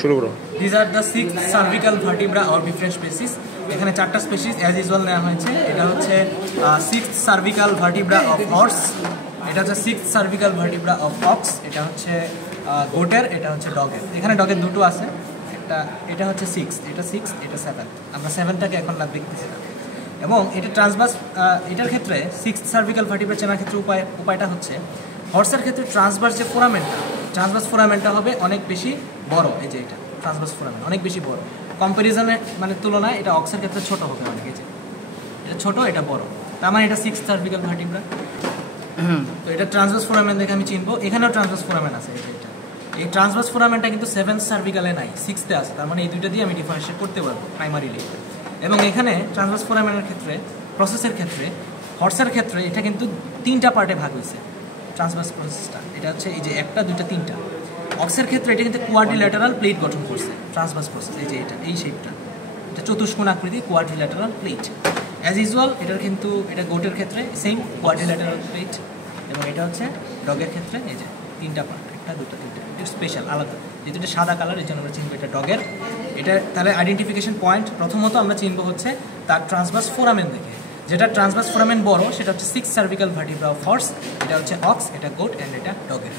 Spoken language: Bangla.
শুরু করো। This are the 6th cervical vertebra or different species. এখানে 4টা স্পেসিস অ্যাজ ইউজুয়াল নেওয়া হয়েছে। এটা হচ্ছে 6th cervical vertebra of horse, এটা হচ্ছে 6th cervical vertebra of ox, এটা হচ্ছে গোটের, এটা হচ্ছে ডগের। এখানে ডগের দুটো আছে, এটা হচ্ছে 6, এটা 6, এটা 7। আমরা 7টাকে এখন না দেখতেছি না। এবং এটা ট্রান্সভার্স, এটার ক্ষেত্রে 6th সার্ভিক্যাল ভার্টিব্রা চেনার ক্ষেত্রে উপায়টা হচ্ছে হর্সের ক্ষেত্রে ট্রান্সভার্স যে ট্রান্সভার্স ফোরামেনটা হবে অনেক বেশি বড়। এই যে এটা ট্রান্সভার্স ফোরামেন অনেক বেশি বড়, কম্প্যারিজনের মানে তুলনায় এটা অক্সের ক্ষেত্রে ছোট হবে অনেক। এই যে এটা ছোট, এটা বড়, তার মানে এটা 6th সার্ভিক্যাল ভার্টিব্রা। তো এটা ট্রান্সভার্স ফোরামেন দেখে আমি চিনবো। এখানেও ট্রান্সভার্স ফোরামেন আছে। এই ট্রান্সভার্স ফোরামেনটা কিন্তু 7th সার্ভিক্যালে নাই, 6তে আছে। তার মানে এই দুইটা দিয়ে আমি ডিফারেন্সিয়েট করতে পারবো প্রাইমারিলি। এবং এখানে ট্রান্সভার্স ফোরামেনের ক্ষেত্রে, প্রসেসের ক্ষেত্রে, হর্সের ক্ষেত্রে এটা কিন্তু 3টা পার্টে ভাগ হয়েছে ট্রান্সভার্স প্রসেসটা। এটা হচ্ছে এই যে 1টা 2টা 3টা। অক্সের ক্ষেত্রে এটা কিন্তু কোয়াড্রিল্যাটারাল প্লেট গঠন করছে ট্রান্সভার্স প্রসেস। এই যে এই শেপটা, এটা চতুষ্কোণ আকৃতি কোয়াড্রিল্যাটারাল প্লেট। অ্যাজ ইউজুয়াল এটার কিন্তু এটা গোটের ক্ষেত্রে সেম কোয়াড্রিল্যাটারাল প্লেট। এবং এটা হচ্ছে ডগের ক্ষেত্রে এই যে 3টা পার্ট, 1টা 2টা 3টা। এটা স্পেশাল, আলাদা, যেহেতু এটা সাদা কালার এই জন্য আমরা চিনবো এটা ডগের। এটা তাহলে আইডেন্টিফিকেশন পয়েন্ট প্রথমত আমরা চিনবো হচ্ছে তার ট্রান্সভার্স ফোরামেন দেখে। যেটা ট্রান্সভার্স ফোরামেন বড় সেটা হচ্ছে 6th cervical vertebra of horse, এটা হচ্ছে অক্স, এটা গোট অ্যান্ড এটা ডগের।